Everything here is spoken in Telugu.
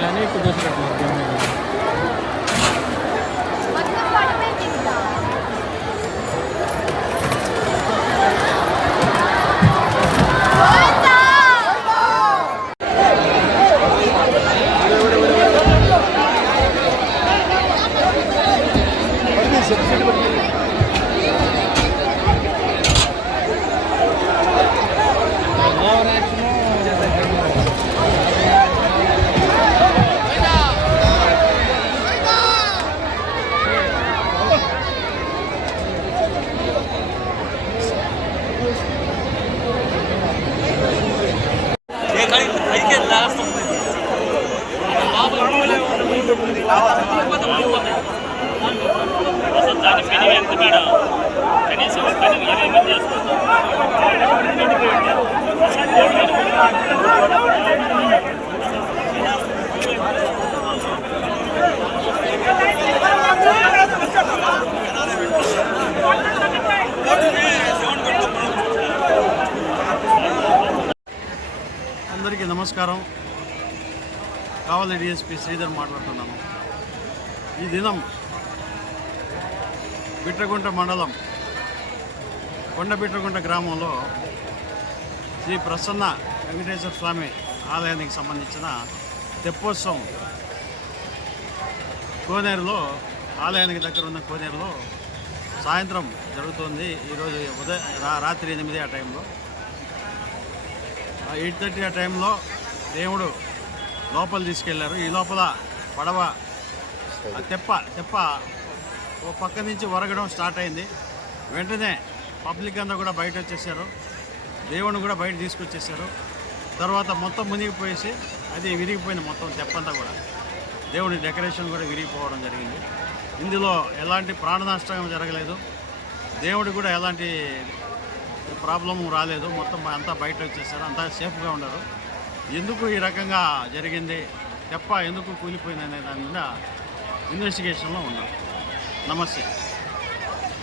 కానీ కుదిరినట్లేదు. అందరికీ నమస్కారం. కావలి డిఎస్పీ శ్రీధర్ మాట్లాడుతున్నాను. ఈ దినం బిట్రగుంట మండలం కొండబిట్రగుంట గ్రామంలో శ్రీ ప్రసన్న వెంకటేశ్వర స్వామి ఆలయానికి సంబంధించిన తెప్పోత్సవం కోనేరులో, ఆలయానికి దగ్గర ఉన్న కోనేరులో సాయంత్రం జరుగుతుంది. ఈరోజు రాత్రి 8 ఆ టైంలో 8:30 ఆ టైంలో దేవుడు లోపల తీసుకెళ్లారు. ఈ లోపల పడవ తెప్ప ఓ పక్క నుంచి ఒరగడం స్టార్ట్ అయింది. వెంటనే పబ్లిక్ అంతా కూడా బయట వచ్చేసారు. దేవుడిని కూడా బయట తీసుకొచ్చేసారు. తర్వాత మొత్తం మునిగిపోయేసి అది విరిగిపోయింది. మొత్తం తెప్పంతా కూడా దేవుడి డెకరేషన్ కూడా విరిగిపోవడం జరిగింది. ఇందులో ఎలాంటి ప్రాణ నష్టం జరగలేదు. దేవుడికి కూడా ఎలాంటి ప్రాబ్లం రాలేదు. మొత్తం అంతా బయట వచ్చేసారు. అంతా సేఫ్గా ఉన్నారు. ఎందుకు ఈ రకంగా జరిగింది, తెప్ప ఎందుకు కూలిపోయింది అనే దాని మీద ఇన్వెస్టిగేషన్లో ఉన్నాం. నమస్తే.